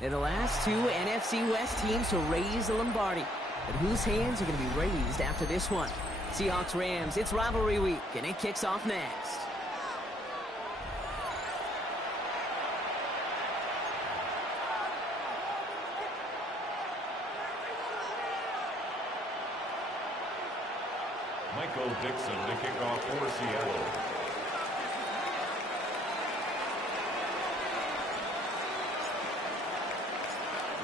They're the last two NFC West teams to raise the Lombardi. But whose hands are going to be raised after this one? Seahawks-Rams, it's rivalry week, and it kicks off next. Michael Dixon to kick off for Seattle.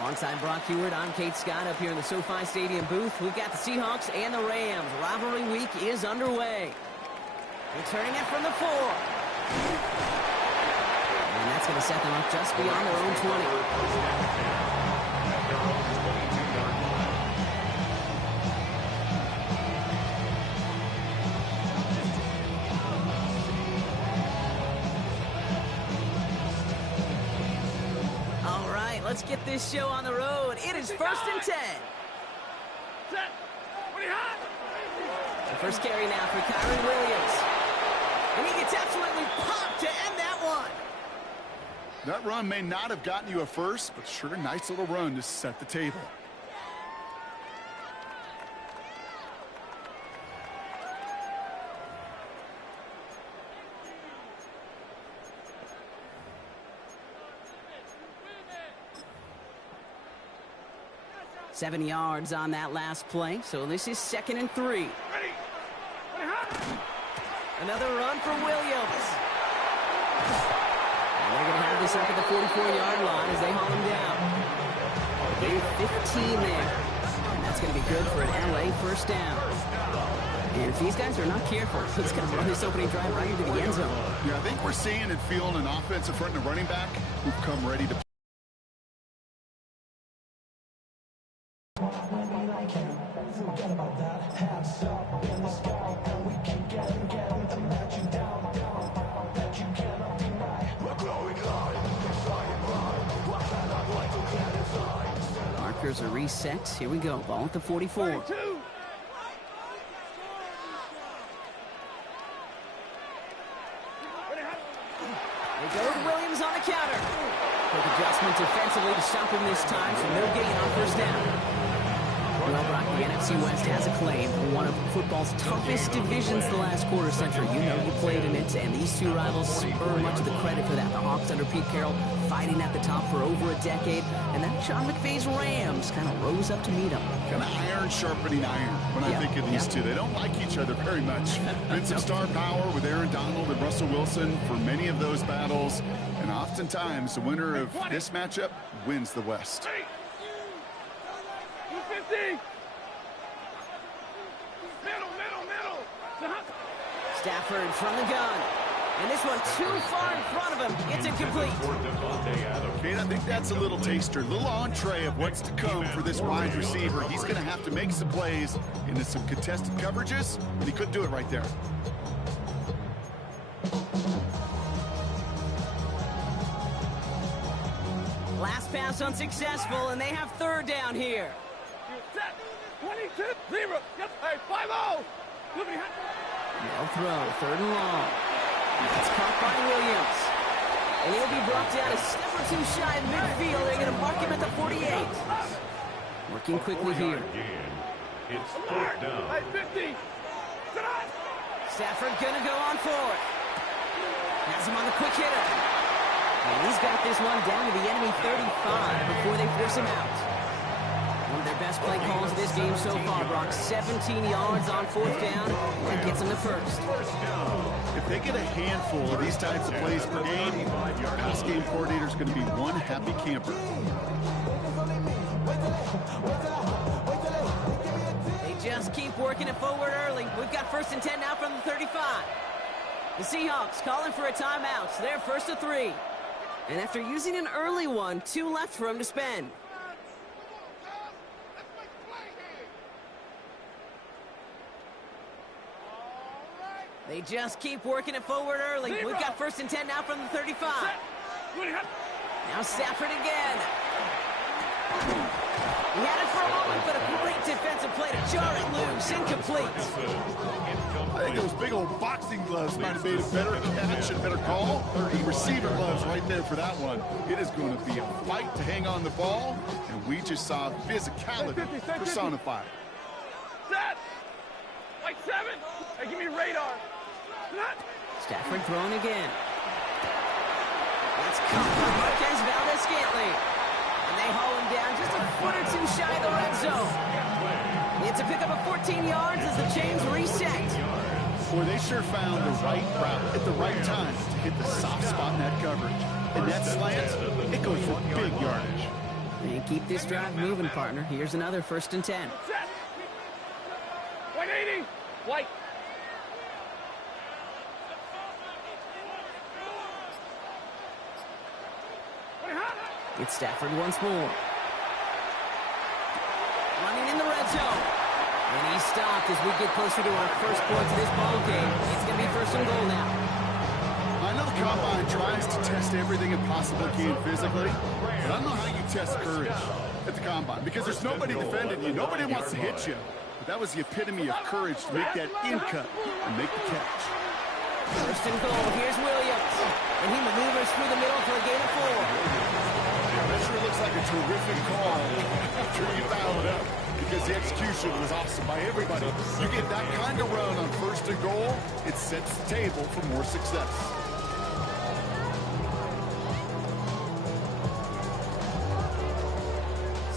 Alongside Brock Heward, I'm Kate Scott up here in the SoFi Stadium booth. We've got the Seahawks and the Rams. Rivalry week is underway. Returning it from the 4. And that's going to set them up just beyond their own 20. Let's get this show on the road. It is 1st and 10. The first carry now for Kyron Williams. And he gets absolutely popped to end that one. That run may not have gotten you a first, but sure a nice little run to set the table. Seven yards on that last play, so this is 2nd and 3. Another run for Williams. And they're going to have this up at the 44-yard line as they haul him down. Gain 15 there. And that's going to be good for an LA first down. And if these guys are not careful, he's going to run this opening drive right into the end zone. Yeah, I think we're seeing and feeling an offensive front and a running back who've come ready to Markers are reset. Here we go. Ball at the 44. They go with Williams on the counter. Quick adjustment defensively to stop him this time, so no gain on first down. Well, Brock, the NFC West has a claim for one of football's toughest divisions the last quarter century. You know you played in it, and these two rivals earn much of the credit for that. The Hawks under Pete Carroll fighting at the top for over a decade, and then Sean McVay's Rams kind of rose up to meet them. Kind of iron sharpening iron when I think of these two. They don't like each other very much. Been some star power with Aaron Donald and Russell Wilson for many of those battles, and oftentimes the winner of this matchup wins the West. Stafford from the gun. And this one too far in front of him. It's incomplete. Kate, I think that's a little taster, a little entree of what's to come for this wide receiver. He's going to have to make some plays into some contested coverages, and he couldn't do it right there. Last pass unsuccessful, and they have 3rd down here. 22-0. Hey, 5-0. No throw, 3rd and long. It's caught by Williams. And he'll be brought down a step or two shy of midfield. They're going to mark him at the 48. Working quickly here. It's 4th down. Hey, 50. Stafford going to go on forward. Has him on the quick hitter. And he's got this one down to the enemy 35 before they force him out. One of their best play calls of this game so far, Brock. 17 yards on 4th down. That gets them the first. If they get a handful of these types of plays per game, our pass game coordinator is going to be one happy camper. They just keep working it forward early. We've got 1st and 10 now from the 35. The Seahawks calling for a timeout. So they're 1st to 3. And after using an early one, 2 left for him to spend. They just keep working it forward early. We've got 1st and 10 now from the 35. Now Stafford again. He had it for a moment, but a great defensive play to jar it loose. Incomplete. I think those big old boxing gloves might have made a better catch and better call. The receiver gloves right there for that one. It is going to be a fight to hang on the ball, and we just saw physicality personified. Set. Like 7. Hey, give me radar. Not. Stafford throwing again. It's caught by Marquez Valdez-Scantling. And they haul him down just a foot or two shy of the red zone. It's a pickup of 14 yards as the chains reset. Boy, they sure found the right route at the right time to hit the soft spot in that coverage. And that slant, it goes for big yardage. And keep this drive moving, partner. Here's another 1st and 10. Set. 180. White. It's Stafford once more. Running in the red zone. And he's stopped as we get closer to our first points of this ball game. It's going to be 1st and goal now. I know the Combine tries to test everything it possibly can physically, but I don't know how you test courage at the Combine because there's nobody defending you. Nobody wants to hit you. But that was the epitome of courage to make that in cut and make the catch. 1st and goal. Here's Williams. And he maneuvers through the middle for a gain of 4. That sure looks like a terrific call after you foul it up because the execution was awesome by everybody. You get that kind of run on 1st and goal, it sets the table for more success.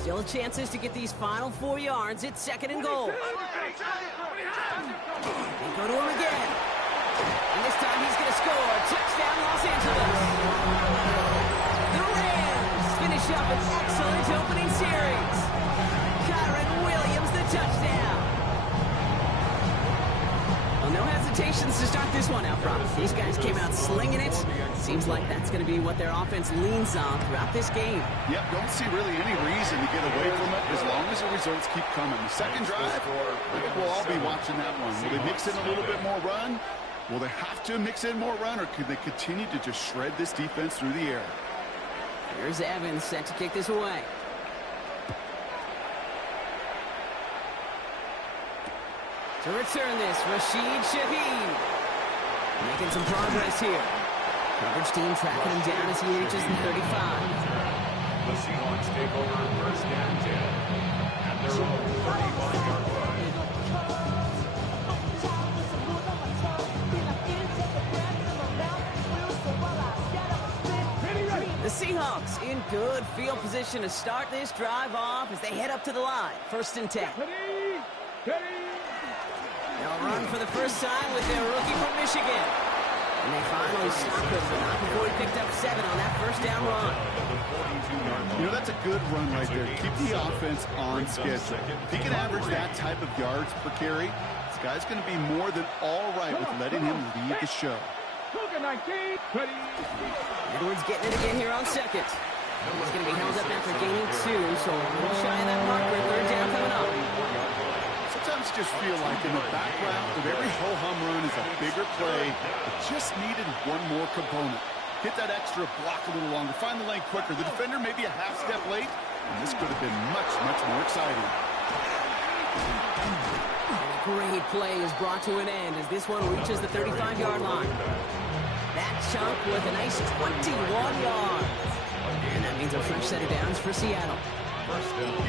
Still chances to get these final 4 yards. It's 2nd and goal. They go to him again. And this time he's going to score. Touchdown, Los Angeles. The Rams finish up an excellent opening series. Kyron Williams, the touchdown. Well, no hesitations to start this one out front. These guys came out slinging it. Seems like that's going to be what their offense leans on throughout this game. Yep, don't see really any reason to get away from it as long as the results keep coming. The second drive, I think we'll all be watching that one. Will they mix in a little bit more run? Will they have to mix in more run, or could they continue to just shred this defense through the air? Here's Evans set to kick this away. To return this, Rashid Shaheed. Making some progress here. Coverage team tracking him down as he reaches the 35. The Seahawks take over 1st and 10 at their own 35-yard line. The Seahawks in good field position to start this drive off as they head up to the line. 1st and 10. They'll run for the first time with their rookie from Michigan. And they finally stopped him, but not before he picked up 7 on that 1st down run. You know, that's a good run right there. Keep the offense on schedule. If he can average that type of yards per carry, this guy's going to be more than all right with letting him lead the show. Edwards getting it again here on 2nd. He's going to be held up after gaining 2, so a little shy of that marker. 3rd down coming up. Sometimes you just feel like in the background of every ho-hum run is a bigger play. It just needed one more component. Hit that extra block a little longer. Find the lane quicker. The defender may be a half step late, and this could have been much, much more exciting. Great play is brought to an end as this one reaches the 35-yard line. That chunk with a nice 21 yards. And that means a fresh set of downs for Seattle.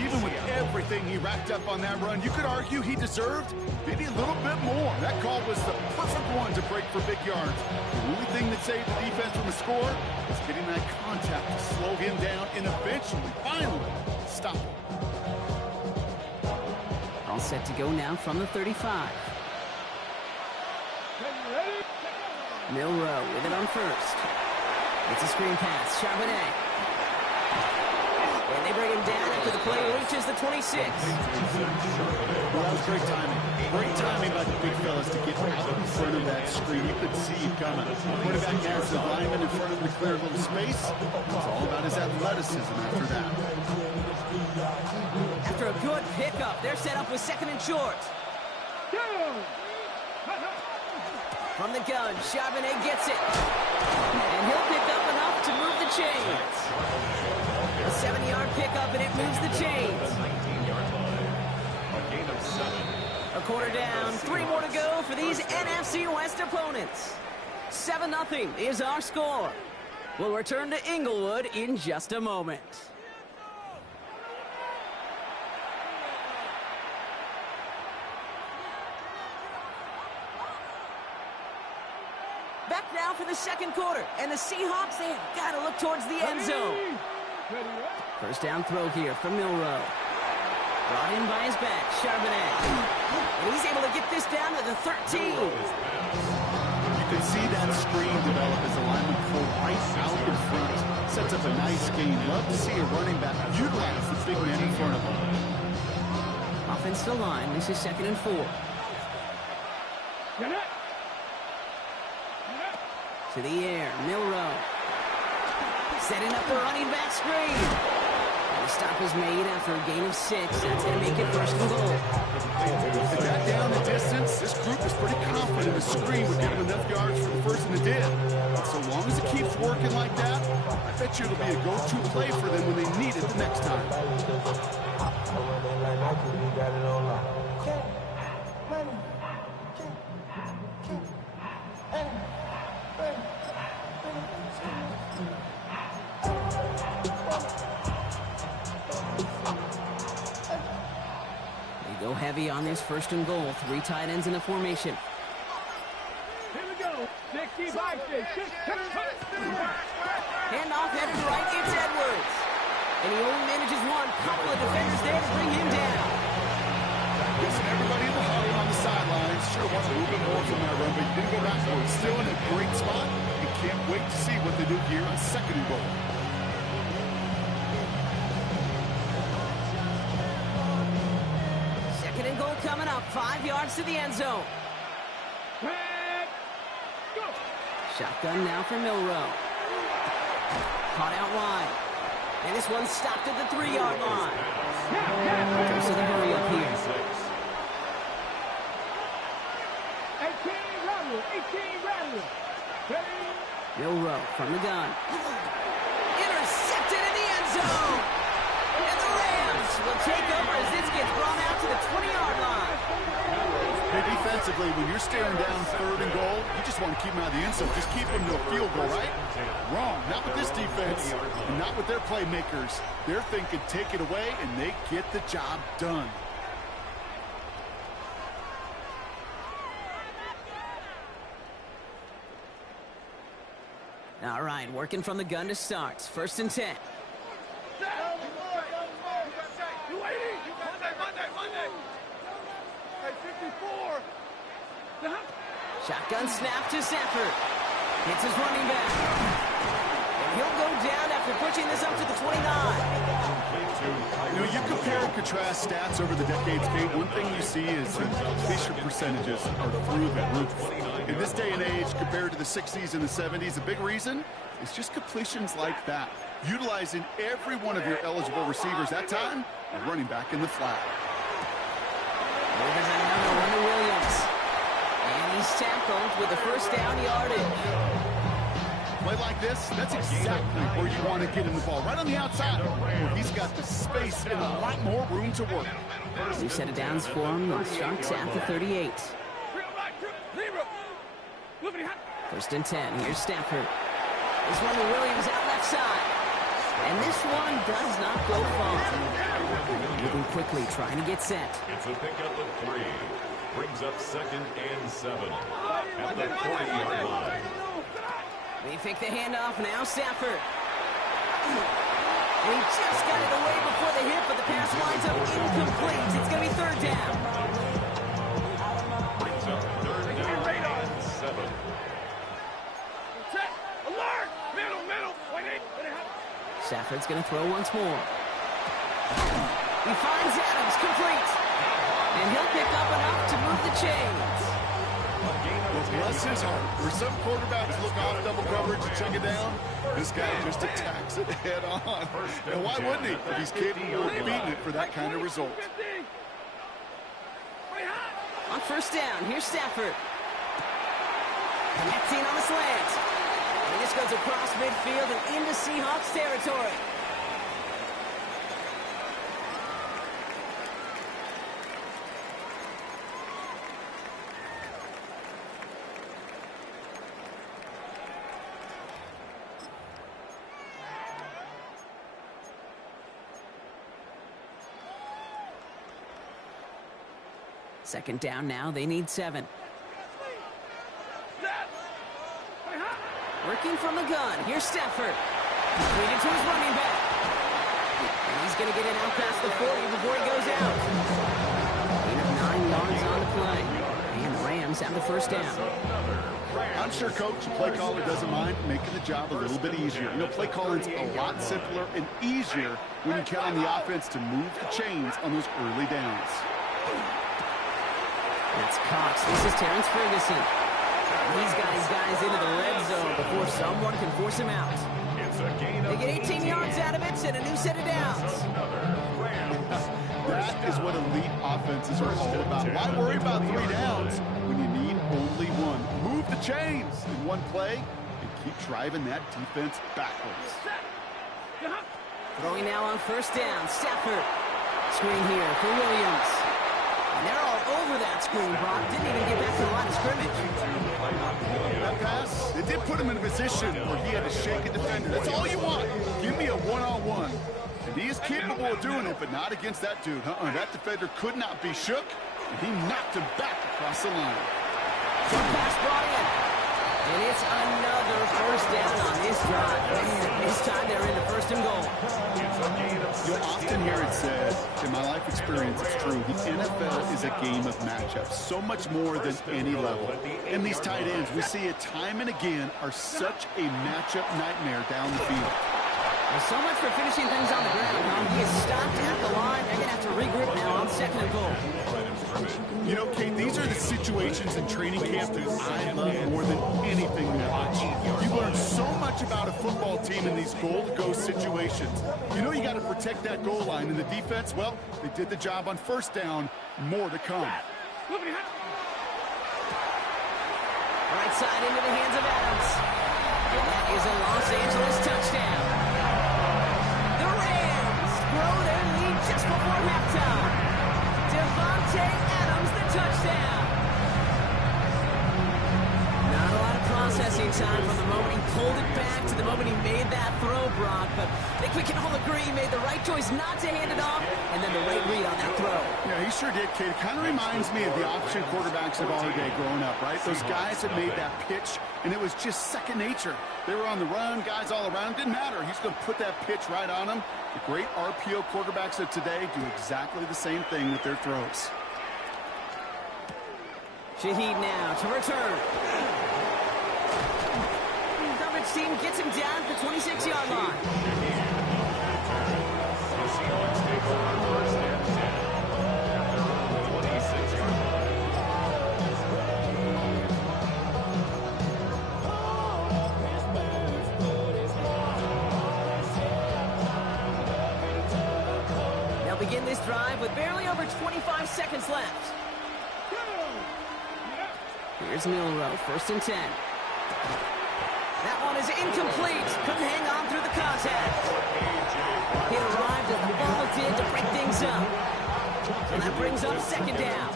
Even with everything he racked up on that run, you could argue he deserved maybe a little bit more. That call was the perfect one to break for big yards. The only thing that saved the defense from a score is getting that contact to slow him down and eventually, finally, stop him. All set to go now from the 35. Milrow with it on 1st. It's a screen pass. Charbonnet. And they bring him down after the play reaches the 26. Well, that was great timing. Great timing by the big fellas to get out in front of that screen. You could see him coming. Quarterback has the lineman in front of him to clear a little space. It's all about his athleticism after that. After a good pickup, they're set up with 2nd and short. From the gun, Charbonnet gets it. And he'll pick up enough to move the chains. A 70-yard pickup, and it moves the chains. A quarter down, 3 more to go for these NFC West opponents. 7-0 is our score. We'll return to Inglewood in just a moment. Back now for the second quarter, and the Seahawks, they have got to look towards the end zone. First down throw here from Milroe. Brought in by his back, Charbonnet. And he's able to get this down to the 13. You can see that screen develop as the lineman pull right out in front. Sets up a nice game. Love to see a running back utilize the big man in front of him. Offensive line, this is 2nd and 4. To the air, Milroe. Setting up the running back screen. And the stop is made after a gain of 6. That's going to make it 1st and goal. With that down the distance, this group is pretty confident the screen would give them enough yards for the first, and it did. So long as it keeps working like that, I bet you it'll be a go-to play for them when they need it the next time. They go heavy on this 1st and goal. 3 tight ends in the formation. Here we go. 65, 6. Handoff headed right, it's Edwards. And he only manages one. Couple of defenders there to bring him down. Listen, everybody in the huddle on the sidelines sure wants a little bit more from that run, but he didn't go backwards. Still in a great spot. You can't wait to see what they do here on 2nd and goal. Second and goal coming up. 5 yards to the end zone. Go. Shotgun now for Milroe. Caught out wide. And this one stopped at the 3-yard line. Goes to the hurry up here. 18 rattle. Milroe from the gun. Intercepted in the end zone. And the Rams will take over as this gets brought out to the 20-yard line. Hey, defensively, when you're staring down 3rd and goal, you just want to keep them out of the end zone. Just keep them to a field goal, right? Wrong. Not with this defense. And not with their playmakers. They're thinking take it away, and they get the job done. All right, working from the gun to start. 1st and 10. Hey, 54. Shotgun snap to Sanford. Hits his running back. And he'll go down after pushing this up to the 29. You know, you compare and contrast stats over the decades, Kate. One thing you see is the completion percentages are through the roof. In this day and age, compared to the 60s and the 70s, a big reason is just completions like that. Utilizing every one of your eligible receivers that time, and running back in the flat. Moving another one to Williams. And he's tackled with a 1st down yardage. Play like this, that's exactly where you want to get him the ball. Right on the outside, where he's got the space and a lot more room to work. New set of downs for him. The Sharks at the 38. 1st and 10. Here's Stafford. This one to Williams out left side. And this one does not go far. Moving quickly, trying to get set. It's a pickup of 3. Brings up 2nd and 7 at the 40-yard line. They fake the handoff now, Stafford. And he just got it away before the hit, but the pass winds up incomplete. It's going to be 3rd down. Brings up 3rd down and 7. Check. Alert. Middle. Stafford's going to throw once more. He finds Adams, complete. And he'll pick up enough to move the chains. Well, bless his heart. Where some quarterbacks look off double coverage and check it down, this guy just attacks it head on. And why wouldn't he if he's capable of beating it for that kind of result? On 1st down, here's Stafford. Connecting on the slant. And this goes across midfield and into Seahawks territory. Second down now. They need 7. Working from the gun. Here's Stafford. Completed to his running back. And he's going to get it out past the 40 before he goes out. Gain of 9 yards on the play. And the Rams have the first down. I'm sure Coach, the play caller, doesn't mind making the job a little bit easier. You know, play calling's a lot simpler and easier when you count on the offense to move the chains on those early downs. That's Cox. This is Terrence Ferguson. He's got his guys into the red zone before someone can force him out. They get 18 yards out of it and a new set of downs. That is what elite offenses are all about. Why worry about 3 downs when you need only 1? Move the chains in one play and keep driving that defense backwards. Throwing now on first down. Stafford. Screen here for Williams. And they're all over that screen, Brock. Didn't even get back to the line of scrimmage. That pass, it did put him in a position where he had to shake a defender. That's all you want. Give me a one-on-one. And he is capable of doing it, but not against that dude. That defender could not be shook, and he knocked him back across the line. Some pass brought in. And it's another first down on this drive. This time they're in the first and goal. You'll often hear it said, in my life experience, it's true, the NFL is a game of matchups, so much more than any level. And these tight ends, we see it time and again, are such a matchup nightmare down the field. Well, so much for finishing things on the ground. He is stopped at the line. They're going to have to regroup now on second and goal. You know, Kate, these are the situations in training camp that I love more than anything to watch. You learn so much about a football team in these goal-to-go situations. You know you got to protect that goal line, and the defense, well, they did the job on first down. More to come. Right side into the hands of Adams. And that is a Los Angeles touchdown. The Rams grow their lead just before halftime. Devontae Adams, the touchdown. Not a lot of processing time from the moment he pulled it back to the moment he made that throw, Brock. But I think we can all agree he made the right choice not to hand it off, and then the right read on that throw. Yeah, he sure did, Kate. It kind of reminds me of the option quarterbacks of our day growing up, right? Those guys that made that pitch, and it was just second nature. They were on the run, guys all around. Didn't matter. He's going to put that pitch right on them. The great RPO quarterbacks of today do exactly the same thing with their throws. Shaheed now to return. Coverage team gets him down at the 26-yard line. They'll begin this drive with barely over 25 seconds left. Here's Milrow, first and 10. That one is incomplete. Couldn't hang on through the contact. It arrived as the ball did to break things up. And that brings up second down.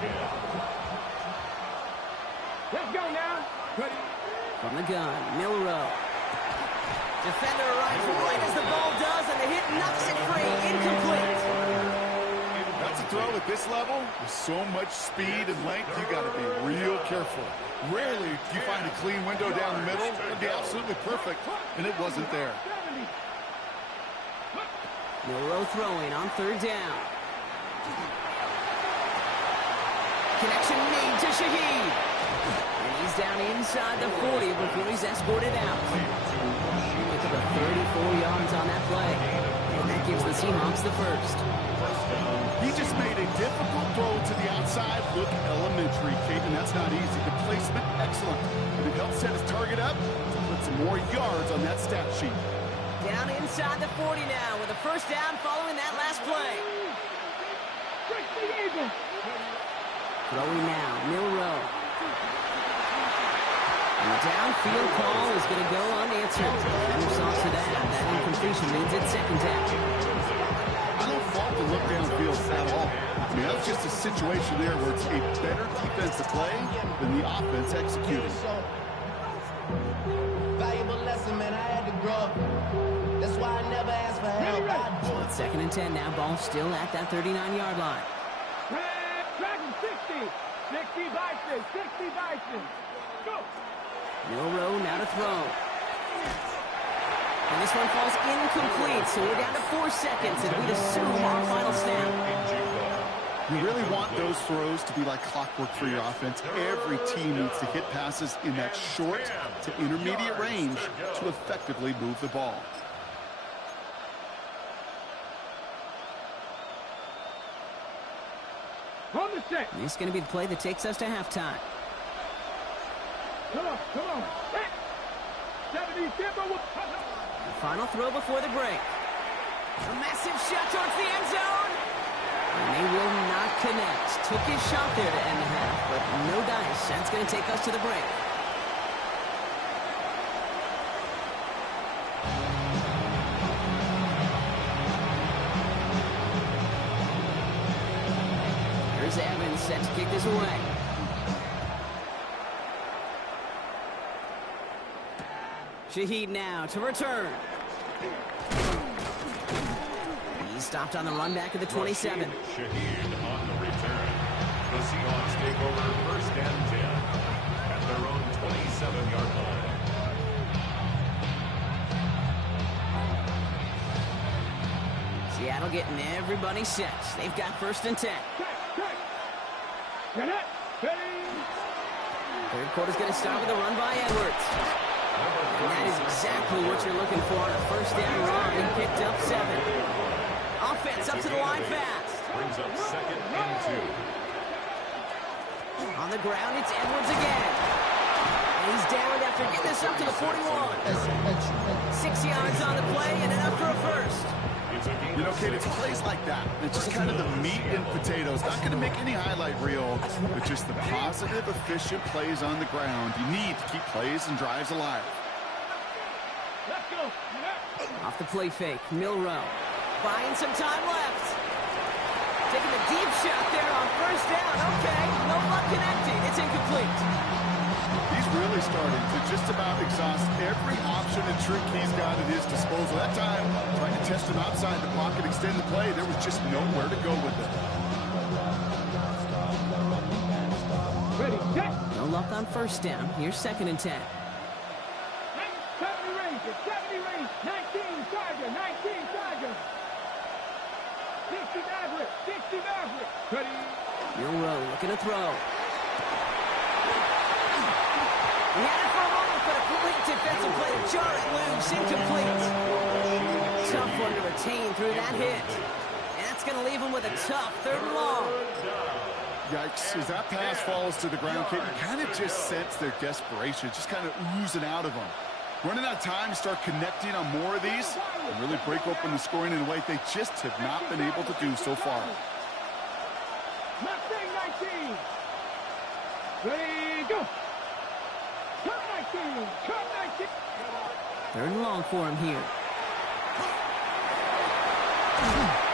Let's go now. From the gun, Milrow. Defender arrives right as the ball does, and the hit knocks it free. Incomplete. That's a throw at this level with so much speed and length, you got to be real careful. Rarely do you find a clean window down the middle. It'd be absolutely perfect, and it wasn't there. Milrow throwing on third down. Connection made to Shaheed. And he's down inside the 40 before he's escorted out. Pick up a 34 yards on that play. And that gives the Seahawks the first. He just made a difficult throw to the outside. Look elementary, Kate, and that's not easy. The placement, excellent. But it helps set his target up to put some more yards on that stat sheet. Down inside the 40 now with a first down following that last play. Throwing now, Milrow. And the downfield call is going to go unanswered. And saw to that. That incompletion means it's second down. I don't fault the look downfield at all. I mean, that's just a situation there where it's a better defensive play than the offense executed. Valuable lesson, man. I had to grow up. That's why I never asked for help. So it's second and 10 now. Ball still at that 39-yard line. Track 60. 60 Vikings, 60 Vikings. Go. Milroe now to throw. And this one falls incomplete, so we're down to 4 seconds, and we'd assume our final snap. You really want those throws to be like clockwork for your offense. Every team needs to hit passes in that short to intermediate range to effectively move the ball. On the set. This is going to be the play that takes us to halftime. Come on, come on. Hey. 70 tempo. The final throw before the break. A massive shot towards the end zone. And they will not connect. Took his shot there to end the half, but no dice. That's going to take us to the break. Here's Evans set to kick this away. Shaheed now to return. He's stopped on the run back at the 27. Shaheed on the return. The Seahawks take over 1st and 10 at their own 27-yard line. Seattle getting everybody set. They've got 1st and 10. Third quarter's going to start with a run by Edwards. And that is exactly what you're looking for on a 1st down run. He picked up 7. Offense up to the line fast. Brings up 2nd and 2. On the ground, it's Edwards again. And he's down after getting this up to the 41. 6 yards on the play and enough for a 1st. You know, Kate, it's plays like that. It's just kind of the meat and potatoes. Not going to make any highlight reel, but just the positive, efficient plays on the ground. You need to keep plays and drives alive. Let's go. Off the play fake, Milroe. Buying some time left. Taking a deep shot there on 1st down. Okay, no luck connecting. It's incomplete. He's really starting to just about exhaust every option and trick he's got at his disposal. That time, trying to test him outside the pocket, extend the play, there was just nowhere to go with it. Ready, set. No luck on 1st down. Here's 2nd and 10. 70 range, 70 range, 19 Charger, 19 Charger. 60 Maverick, 60 Maverick. Ready. Milroe looking to throw. He had it for a moment, but a complete defensive play to jar it loose. Incomplete. Tough one to retain through that hit. And that's going to leave him with a tough 3rd and long. Yikes, as that pass falls to the ground, Kate, you kind of just sense their desperation, just kind of oozing out of them. Running out of time to start connecting on more of these and really break open the scoring in a way they just have not been able to do so far. Mustang 19. Ready, go. Cut 19, cut 19. 3rd and long for him here.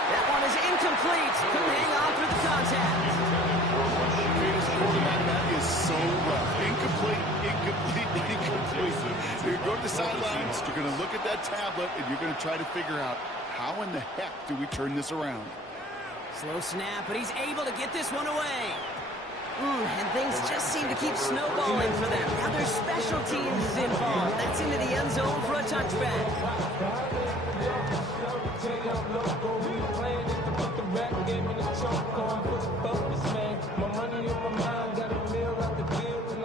That one is incomplete. Couldn't hang on through the contact. Greatest quarterback, that is so rough. Incomplete, incomplete, incomplete. You're going to go to the sidelines, you're going to look at that tablet, and you're going to try to figure out how in the heck do we turn this around. Slow snap, but he's able to get this one away. And things just seem to keep snowballing for them. Now there's special teams involved. That's into the end zone for a touchback.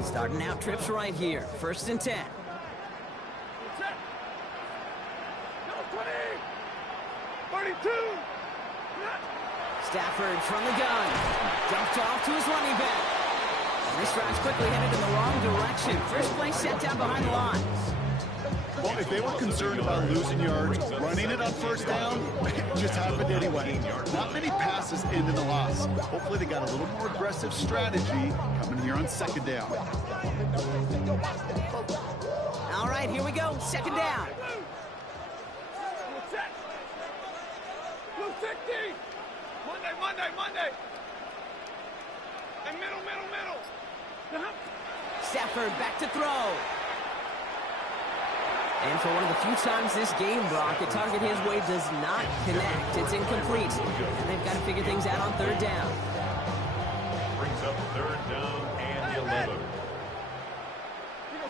Starting out trips right here. 1st and 10. Set. Number 20. 32. Stafford from the gun. Dumped off to his running back. And this drive's quickly headed in the wrong direction. First play set down behind the line. Well, if they were concerned about losing yards, running it on 1st down, it just happened anyway. Not many passes end in the loss. Hopefully they got a little more aggressive strategy coming here on 2nd down. All right, here we go. 2nd down. Set. Blue 60. Monday. And middle. Stafford back to throw. And for one of the few times this game, Brock, a target his way does not connect. It's incomplete. And they've got to figure things out on 3rd down. Brings up third down and 11.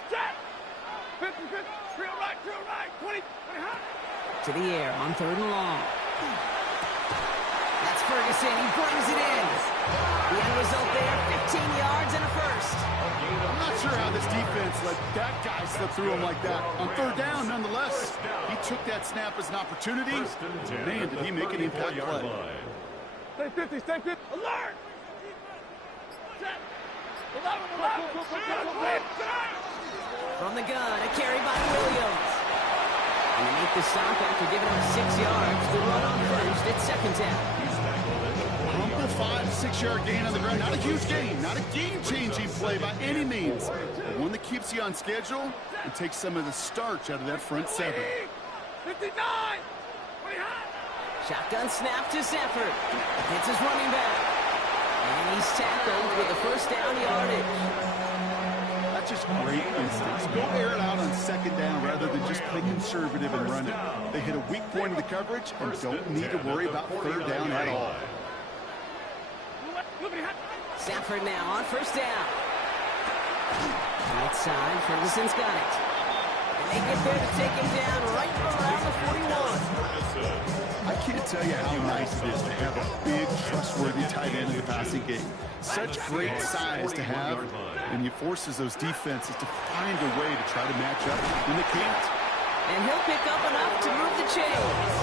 Set! 50, 50, real right, 20, 20 hot. To the air on third and long. That's Ferguson. He brings it in. The end result there, 15 yards and a first. I'm not sure how this defense let that guy slip through him like that. On third down, nonetheless, he took that snap as an opportunity. Man, did he make an impact play. Stay 50, stay 50. Alert! Set! 11. From the gun, a carry by Williams. And they make the stop after giving up 6 yards. The run on first. It's second down. Humble 5-6 yard gain on the ground. Not a huge gain, not a game-changing play by any means, but one that keeps you on schedule and takes some of the starch out of that front seven. 59! 20 hot! Shotgun snap to Sanford. Hits his running back. And he's tackled with the first down yardage. That's just great instincts. Go air it out on second down rather than just play conservative and run it. They hit a weak point of the coverage and don't need to worry about third down at all. Sanford now on first down. Right side, Ferguson's got it. And they get there to take him down right around the 41. I can't tell you how nice it is to have a big, trustworthy tight end in the passing game. Such great size to have, and he forces those defenses to find a way to try to match up when they can't. And he'll pick up enough to move the chains.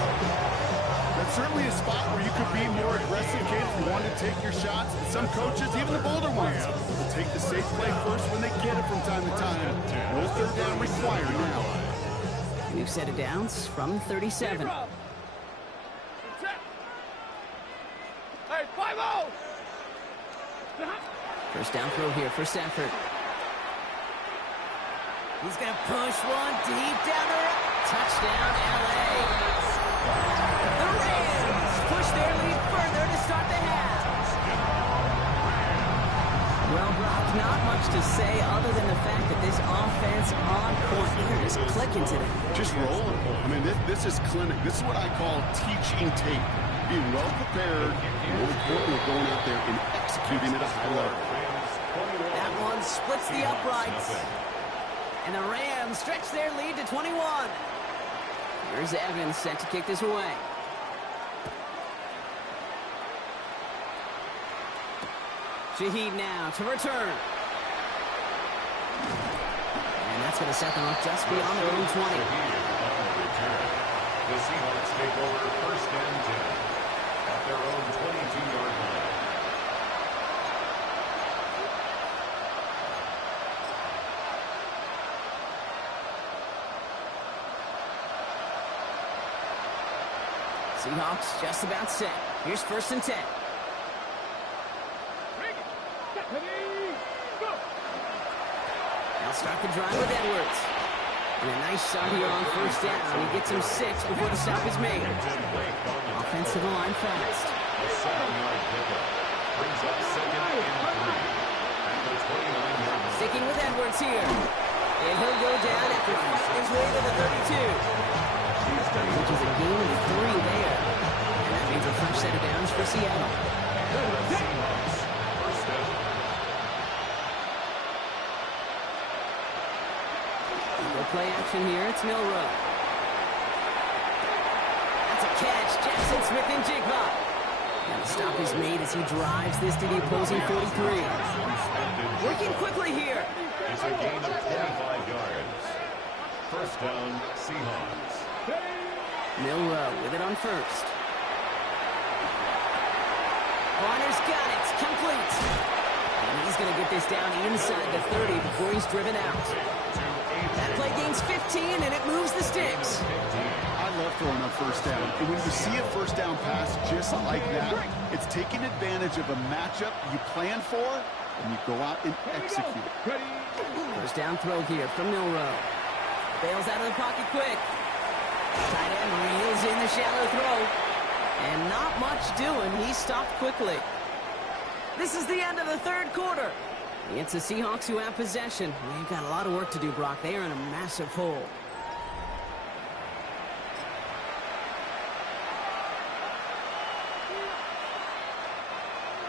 That's certainly a spot where you could be more aggressive, kids. You want to take your shots. And some coaches, even the bolder ones, will take the safe play first when they get it from time to time. No third down required now. New set of downs from 37. Hey, 5-0! First down throw here for Sanford. He's going to push one deep down the road. Touchdown, L.A. The Rams push their lead further to start the half. Well, Brock, not much to say other than the fact that this offense on point, they're just clicking today. Just rolling. I mean, this is clinic. This is what I call teaching tape. Being well prepared, and more importantly, going out there and executing at a high level. That one splits the uprights. And the Rams stretch their lead to 21. Here's Evans set to kick this away. Shaheed now to return. And that's going to set them up just beyond their own 20. The Seahawks take over first and 10 at their own 22-yard line. Seahawks just about set. Here's first and 10. They'll start the drive with Edwards. And a nice shot here on first down. He gets him 6 before the stop is made. Offensive line fast. A 7-yard pickup brings up second and 3 at the 29-yard line. Sticking with Edwards here. And he'll go down after fighting his way to the 32. Which is a gain of 3 there. And that means a fresh set of downs for Seattle. First down. Go play action here. It's Milrow. That's a catch. Jackson Smith and Jigba. And the stop is made as he drives this to the opposing 43. Working quickly here. It's a gain of 25 yards. First down, Seahawks. Milrow with it on first. Warner's got it. Complete. And he's going to get this down inside the 30 before he's driven out. That play gains 15, and it moves the sticks. I love throwing on first down. And when you see a first down pass just like that, it's taking advantage of a matchup you plan for, and you go out and execute. First down throw here from Milrow. Bails out of the pocket quick. Tight end reels in the shallow throw. And not much doing. He stopped quickly. This is the end of the third quarter. It's the Seahawks who have possession. They've got a lot of work to do, Brock. They are in a massive hole.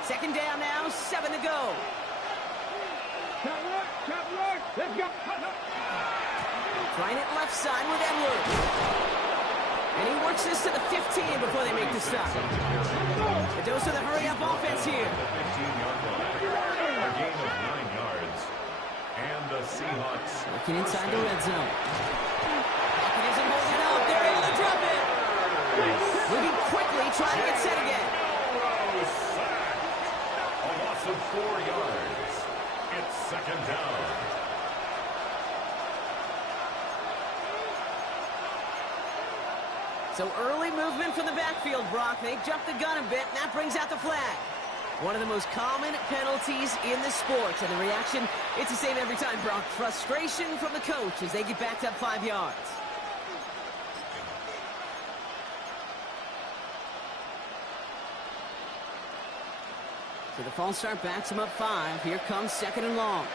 Second down now, 7 to go. Top look, let's go. Trying it left side with Edwards. And he works this to the 15 before they make the stop. A dose of the hurry-up offense here. The 15-yard line. A gain of 9 yards. And the Seahawks Working inside the red zone. Pocket isn't holding up. They're able to drop it. Moving quickly, trying to get set again. A loss of 4 yards. It's second down. So early movement from the backfield, Brock. They jumped the gun a bit, and that brings out the flag. One of the most common penalties in the sport. And the reaction, it's the same every time, Brock. Frustration from the coach as they get backed up 5 yards. So the false start backs him up 5. Here comes second and long.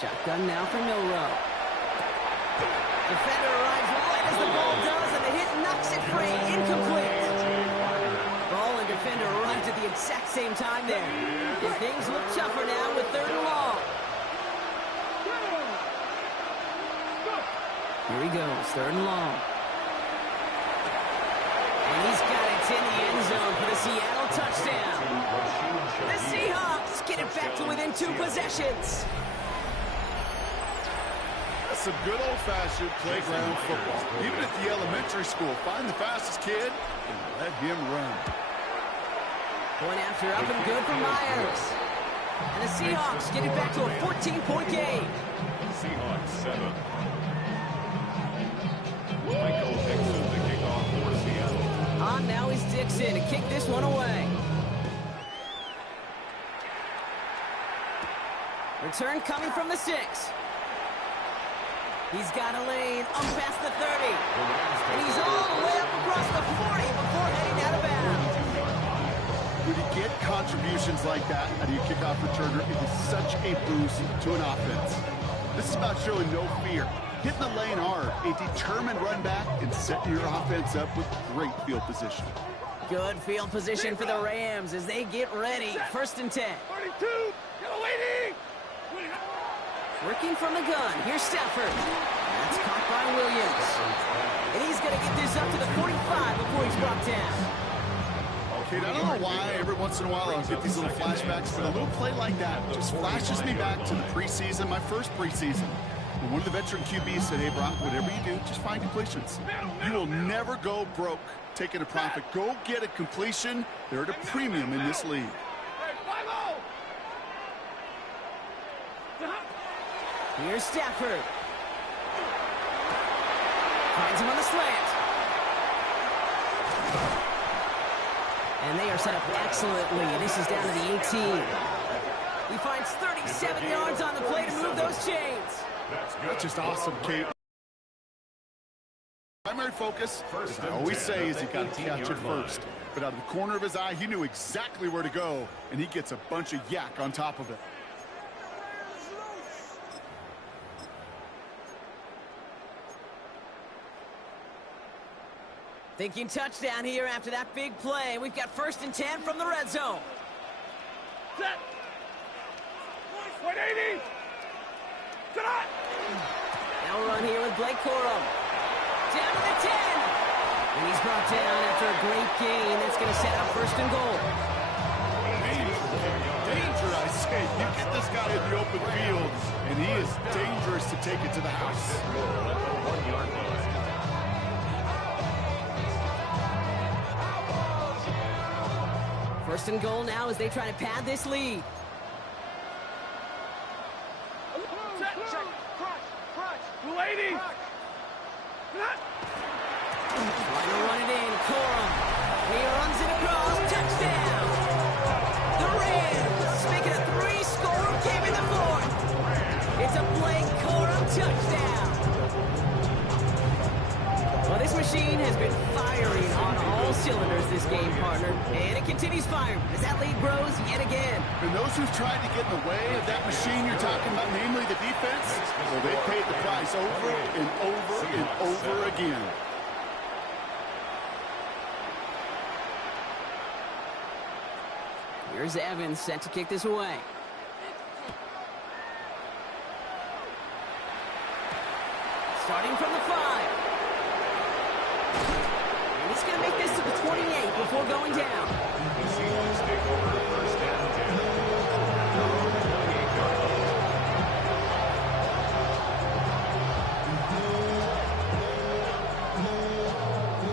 Shotgun now for Milrow. Defender arrives right as the ball does, and the hit knocks it free. Incomplete. Ball and defender arrived at the exact same time there. And things look tougher now with third and long. Here he goes, third and long. And he's got it in the end zone for the Seattle touchdown. The Seahawks get it back to within 2 possessions. Some good old-fashioned playground football. Even at the elementary school, find the fastest kid and let him run. Point after up and good for Myers. And the Seahawks get it back to a 14-point game. Seahawks 7. Michael Dixon the kickoff for Seattle. On now is Dixon to kick this one away. Return coming from the 6. He's got a lane up past the 30. And he's all the way up across the 40 before heading out of bounds. When you get contributions like that out of your kickoff returner, it is such a boost to an offense. This is about showing no fear. Hitting the lane hard, a determined run back, and setting your offense up with great field position. Good field position for the Rams as they get ready. First and 10. 42, go waiting. Working from the gun. Here's Stafford. That's caught by Williams. And he's going to get this up to the 45 before he's brought down. Okay, I don't know why every once in a while I'll get these little flashbacks, but a little play like that just flashes me back to the preseason, my first preseason. And one of the veteran QBs said, hey, Brock, whatever you do, just find completions. You will never go broke taking a profit. Go get a completion. They're at a premium in this league. Here's Stafford. Finds him on the slant. And they are set up excellently. This is down to the 18. He finds 37 yards on the play to move those chains. That's just awesome, Kate. Primary focus, as I always say, is you got to catch it first. But out of the corner of his eye, he knew exactly where to go, and he gets a bunch of yak on top of it. Thinking touchdown here after that big play. We've got first and 10 from the red zone. Set. 180. Now run here with Blake Corum. Down to the 10. And he's brought down after a great gain. That's going to set up first and goal. Danger, I say. You get this guy in the open field, and he is dangerous to take it to the house. At the 1-yard line. First and goal now as they try to pad this lead. Check. Crunch. 280. Trying to run it in. Corum. He runs it across. Touchdown. The Rams make it a 3-score game in the 4th. It's a Blake Corum touchdown. Well, this machine has been firing on all cylinders this game, partner. And it continues firing as that lead grows yet again. And those who've tried to get in the way of that machine you're talking about, namely the defense, well, they paid the price over and over and over again. Here's Evans set to kick this away. Starting from the 5. And he's going to make this to the 28 before going down. The Seahawks take over first and 10 at their own 28-yard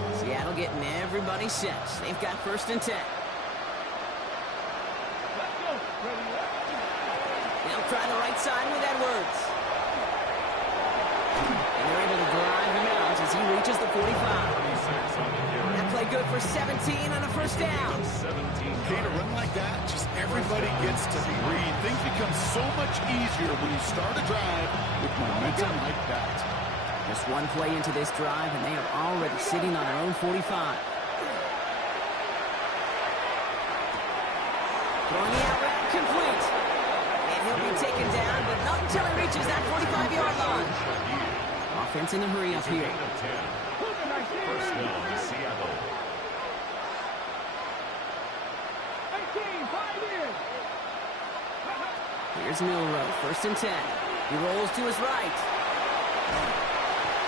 line. Seattle getting everybody set. They've got first and 10. They'll try the right side with Edwards. And they're able to drive him out as he reaches the 45. That play good for 17 on a first down. Okay, to run like that, just everybody gets to breathe. Things become so much easier when you start a drive with momentum like that. Just one play into this drive, and they are already sitting on their own 45. Throwing the out route complete. And he'll be taken down, but not until he reaches that 45-yard line. Offense in a hurry up here. First down, Seattle. 18, 5 years. Here's Milroe, first and 10. He rolls to his right.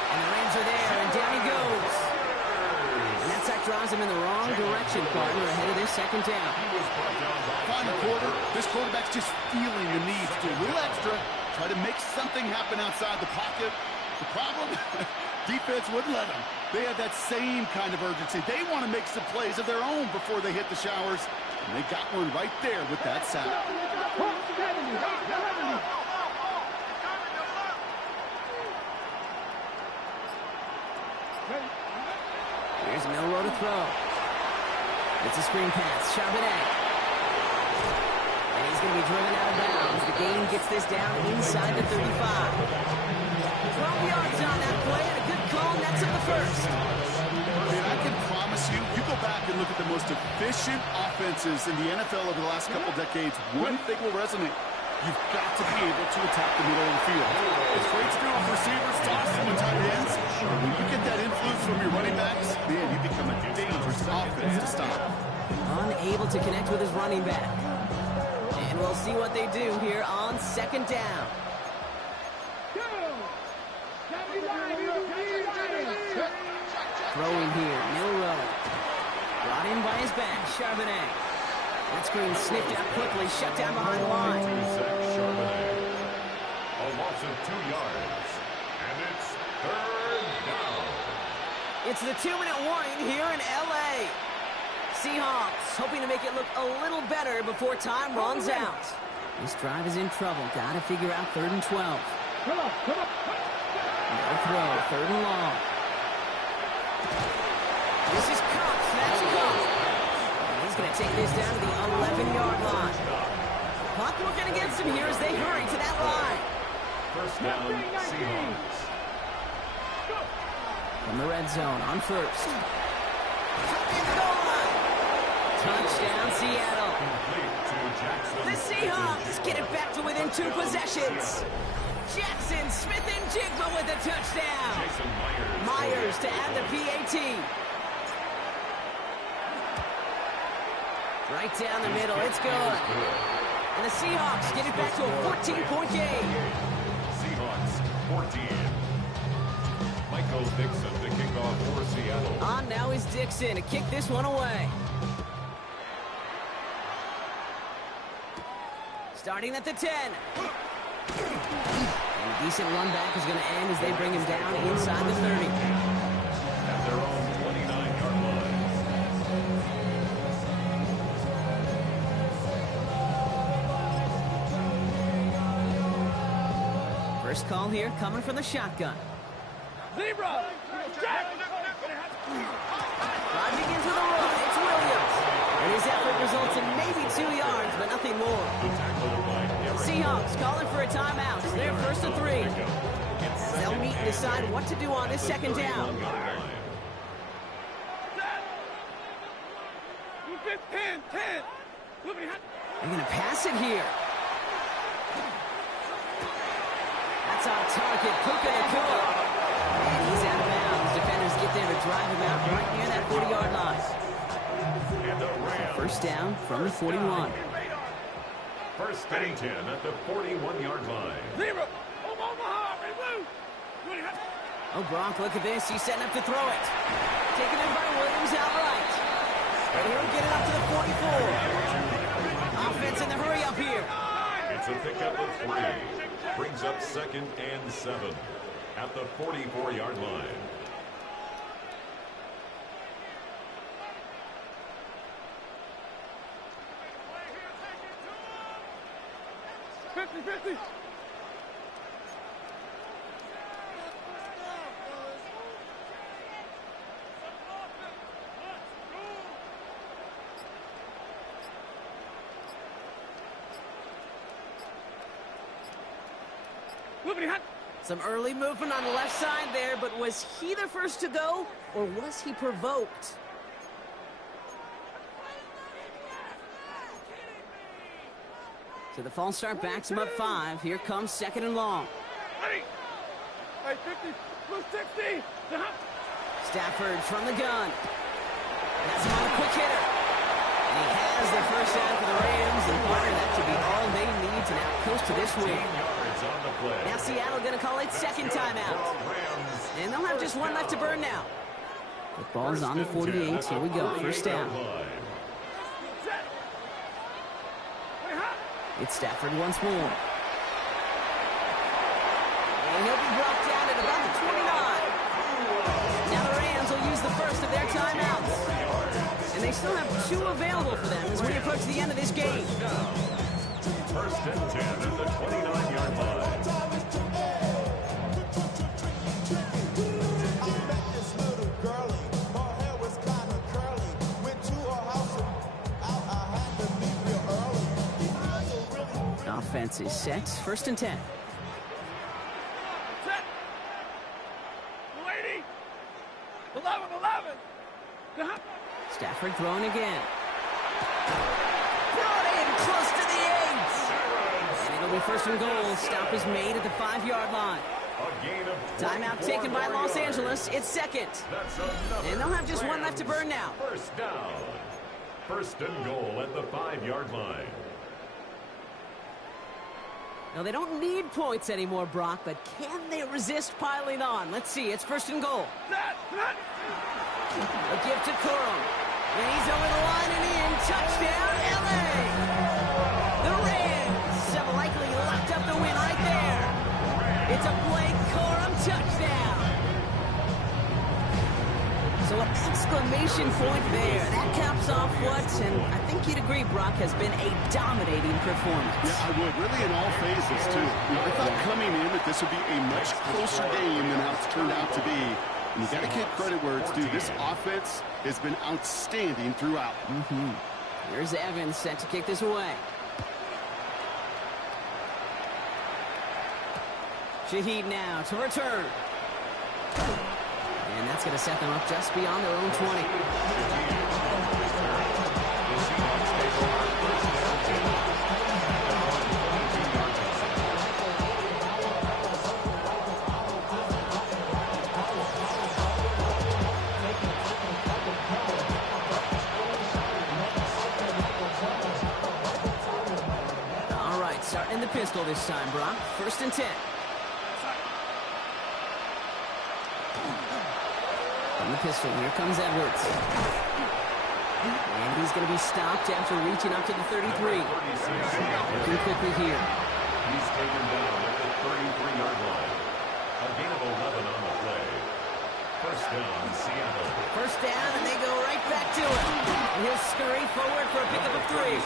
And the Rams are there, and down he goes. And that sack drives him in the wrong direction, partner, ahead of this second down. Final quarter, this quarterback's just feeling the need to do a little extra, try to make something happen outside the pocket. The problem, defense wouldn't let them. They have that same kind of urgency. They want to make some plays of their own before they hit the showers. And they got one right there with that sack. Here's Milroe to throw. It's a screen pass. Charbonnet. And he's going to be driven out of bounds. The game gets this down inside the 35. 12 yards on that play, and a good call nets up the first. And I can promise you, you go back and look at the most efficient offenses in the NFL over the last couple decades, one thing will resonate. You've got to be able to attack the middle of the field. It's great to do with receivers, toss them with tight ends, but when you get that influence from your running backs, man, you become a dangerous offense to stop. Unable to connect with his running back. And we'll see what they do here on second down. Throwing here, Milroe. Brought in by his back, Charbonnet. That screen sniffed out quickly, shut down behind the line. Charbonnet. A loss of 2 yards. And it's third down. It's the 2-minute warning here in L.A. Seahawks hoping to make it look a little better before time runs out. This drive is in trouble. Got to figure out 3rd and 12. Come on. No throw, 3rd and long. This is Cox. That's Cox. And he's going to take this down to the 11-yard line. Clock working against him here as they hurry to that line. First down, Seahawks. From the red zone on first. Goal line. Touchdown, Seattle. The Seahawks get it back to within 2 possessions. Jackson, Smith, and Jigba with the touchdown. Myers to add the PAT. Right down the middle, it's good. And the Seahawks get it back to a 14-point game. Seahawks, 14. Michael Dixon to kick off for Seattle. On now is Dixon to kick this one away. Starting at the 10. And a decent run back is going to end as they bring him down inside the 30. At their own 29-yard line. First call here coming from the shotgun. Zebra! Driving into the run, it's Williams. And his effort results in maybe 2 yards, but nothing more. Seahawks calling for a timeout. They're 1st and 3. They'll meet and decide what to do on this second down. They're going to pass it here. That's on target, Puka Nacua. And he's out of bounds. Defenders get there to drive him out right near that 40-yard line. First down from the 41. First and 10 at the 41-yard line. Zero. Omaha, remove. Oh, Gronk, look at this. He's setting up to throw it. Taken in by Williams outright. And he'll get it up to the 44. Offense in the hurry up here. It's a pickup of 3. Brings up 2nd and 7 at the 44-yard line. Some early movement on the left side there, but was he the first to go, or was he provoked? So the false start backs him up 5. Here comes 2nd and long. Ready. Hey, 50, blue 60. Stafford from the gun. That's him on a quick hitter. And he has the first down for the Rams, and partner, that should be all they need to now coast to this win. Now Seattle going to call it 2nd timeout. And they'll have just 1 left to burn now. The ball's on the 48. Here we go. First down. It's Stafford once more. And he'll be brought down at about the 29. Now the Rams will use the first of their timeouts. And they still have 2 available for them as we approach the end of this game. First and 10 at the 29-yard line. Offense is set. 1st and 10. Set. 280. 11. Stafford throwing again. Brought in close to the 8. And it'll be 1st and goal. Stop is made at the 5-yard line. Timeout taken by Los Angeles. It's 2nd. And they'll have just 1 left to burn now. First down. 1st and goal at the 5-yard line. Now, they don't need points anymore, Brock, but can they resist piling on? Let's see. It's 1st and goal. A give to Corum. And he's over the line and in. Touchdown, L.A. The Rams have likely locked up the win right there. It's a Blake Corum touchdown. So an exclamation point there. That caps off what, and I think you'd agree, Brock, has been a dominating performance. Yeah, I would. Really in all phases, too. I thought coming in that this would be a much closer game than how it's turned out to be. And you got to give credit where it's due. This offense has been outstanding throughout. Here's Evans set to kick this away. Shaheed now to return. And that's going to set them up just beyond their own 20. All right, starting the pistol this time, Brock. 1st and 10. On the pistol, here comes Edwards. And he's going to be stopped after reaching up to the 33. Looking quickly here. He's taken down at the 33-yard line. A gain of 11 on the play. First down, Seattle. First down, and they go right back to it. And he'll scurry forward for a pickup of 3.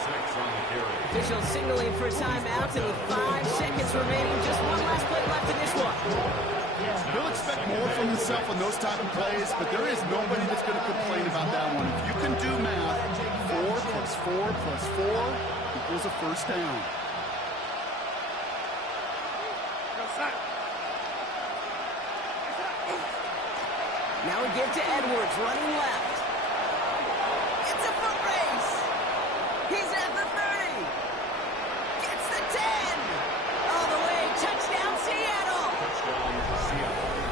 Official signaling for a timeout, and with 5 seconds remaining, just 1 last play left in this one. He'll expect more from himself on those type of plays, but there is nobody that's going to complain about that one. If you can do math, 4 plus 4 plus 4 equals a first down. Now we give to Edwards, running left. It's a foot race. He's at the 30. Gets the 10. All the way, touchdown Seattle.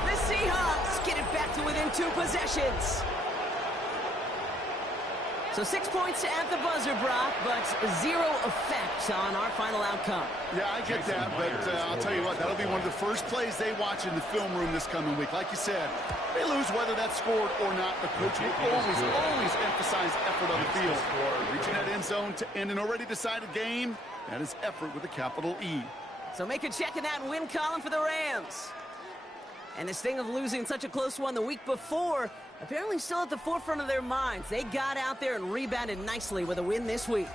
The Seahawks get it back to within 2 possessions. So 6 points at the buzzer, Brock, but 0 effect on our final outcome. Yeah, I get that, but I'll tell you what, that'll be one of the first plays they watch in the film room this coming week. Like you said, they lose whether that's scored or not. The coach will always emphasize effort on the field. Reaching that end zone to end an already decided game, that is effort with a capital E. So make a check in that win column for the Rams. And this thing of losing such a close one the week before, apparently still at the forefront of their minds. They got out there and rebounded nicely with a win this week.